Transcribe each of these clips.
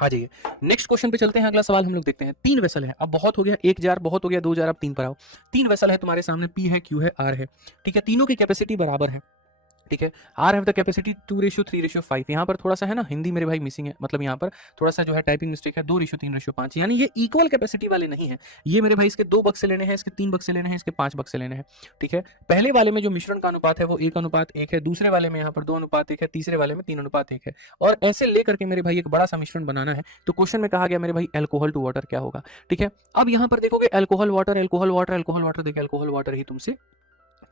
आ जाइए, next question पे चलते हैं। अगला सवाल हम लोग देखते हैं। 3 वेसल है, अब बहुत हो गया, 1 जार बहुत हो गया, 2 जार, अब 3 पर आओ। 3 वेसल है तुम्हारे सामने, P है, Q है, R है, ठीक है। तीनों की कैपेसिटी बराबर है, ठीक है। Are have the capacity 2:3:5। यहाँ पर थोड़ा सा है ना हिंदी मेरे भाई मिसिंग है, मतलब यहाँ पर थोड़ा सा जो है टाइपिंग मिस्टेक है, 2:3:5, यानी ये इक्वल कैपेसिटी वाले नहीं है। ये मेरे भाई इसके 2 बक्से लेने हैं, इसके 3 बक्से लेने हैं, इसके 5 बक्से लेने हैं, ठीक है। पहले वाले में जो मिश्रण का अनुपात है वो 1:1 है, दूसरे वाले में यहाँ पर 2:1 है, तीसरे वाले में 3:1 है, और ऐसे लेकर के मेरे भाई एक बड़ा सा मिश्रण बनाना है। तो क्वेश्चन में कहा गया मेरे भाई एल्कोहल टू वाटर क्या होगा, ठीक है। अब यहाँ पर देखोगे alcohol water, alcohol water, alcohol water, देखिए एल्कोहल वाटर ही तुमसे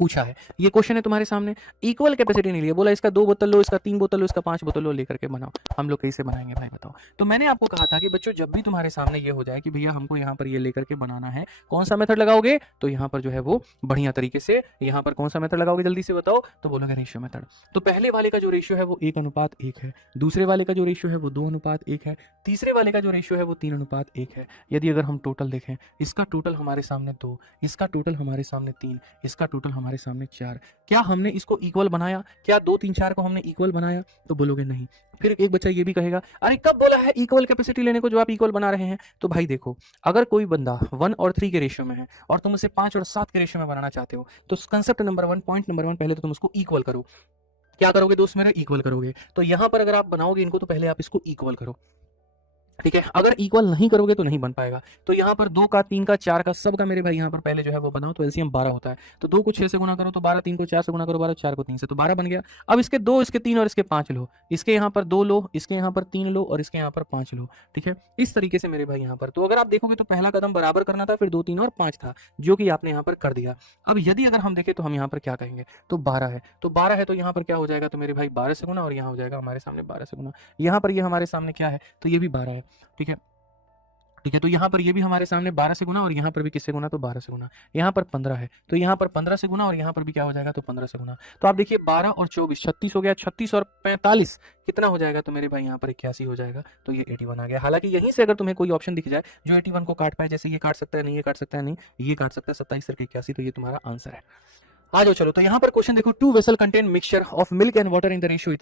पूछा है। ये क्वेश्चन है तुम्हारे सामने, इक्वल कैपेसिटी नहीं लिया, बोला इसका 2 बोतल लो, इसका 3 बोतल लो, इसका 5 बोतल लो, लेकर के बनाओ। हम लोग कैसे बनाएंगे भाई बताओ। तो मैंने आपको कहा था कि बच्चों जब भी तुम्हारे सामने ये हो जाए कि भैया हमको यहाँ पर ये लेकर के बनाना है, कौन सा मेथड लगाओगे, तो यहाँ पर जो है वो बढ़िया तरीके से यहाँ पर कौन सा मेथड लगाओगे जल्दी से बताओ, तो बोलोगे रेशियो मेथड। तो पहले वाले का जो रेशियो है वो 1:1 है, दूसरे वाले का जो रेशियो है वो 2:1 है, तीसरे वाले का जो रेशियो है वो 3:1 है। यदि अगर हम टोटल देखें, इसका टोटल हमारे सामने 2, इसका टोटल हमारे सामने 3, इसका टोटल हमारे सामने 4। क्या हमने इसको इक्वल बनाया? क्या 2 3 4 को हमने इक्वल बनाया? तो बोलोगे नहीं। फिर एक बच्चा ये भी कहेगा अरे कब बोला है इक्वल कैपेसिटी लेने को जो आप इक्वल बना रहे हैं। तो भाई देखो, अगर कोई बंदा 1 और 3 के रेशियो में है और तुम उसे 5 और 7 के रेशियो में बनाना चाहते हो, तो कंसेप्ट नंबर 1, पॉइंट नंबर 1, पहले तो तुम उसको इक्वल करो। क्या करोगे दोस्त मेरे? इक्वल करोगे। तो यहां पर अगर आप बनाओगे इनको तो पहले आप इसको इक्वल करो, ठीक है। अगर इक्वल नहीं करोगे तो नहीं बन पाएगा। तो यहाँ पर 2 का, 3 का, 4 का, सब का मेरे भाई यहाँ पर पहले जो है वो बनाओ, तो एलसीएम 12 होता है। तो 2 को 6 से गुना करो तो 12, 3 को 4 से गुना करो 12, 4 को 3 से, तो 12 बन गया। अब इसके 2, इसके 3 और इसके 5 लो, इसके यहाँ पर 2 लो, इसके यहाँ पर 3 लो और इसके यहाँ पर 5 लो, ठीक है। इस तरीके से मेरे भाई यहाँ पर, तो अगर आप देखोगे तो पहला कदम बराबर करना था, फिर 2 3 और 5 था, जो कि आपने यहाँ पर कर दिया। अब यदि अगर हम देखें तो हम यहाँ पर क्या कहेंगे, तो 12 है, तो 12 है तो यहाँ पर क्या हो जाएगा, तो मेरे भाई 12 से गुना, और यहाँ हो जाएगा हमारे सामने 12 से गुना। यहाँ पर ये हमारे सामने क्या है, तो ये भी 12 है, ठीक है, ठीक है। तो यहाँ पर ये भी हमारे सामने 12 से गुना, और यहाँ पर भी किससे गुना, तो 12 से गुना। यहाँ पर 15 है तो यहाँ पर 15 से गुना, और यहाँ पर भी क्या हो जाएगा, तो 15 से गुना। तो आप देखिए 12 और 24, 36 हो गया, 36 और 45 कितना हो जाएगा, तो मेरे भाई यहाँ पर 81 हो जाएगा। तो ये 81 आ गया। हालांकि यहीं से अगर तुम्हें कोई ऑप्शन दिख जाए जो 81 को काट पाए, जैसे ये काट सकता है नहीं, ये काट सकता है नहीं, ये काट सकता है 27 से 81, तो ये तुम्हारा आंसर है। आ जाओ चलो, तो यहाँ पर क्वेश्चन देखो, 2 vessel contain mixture of milk and water in the ratio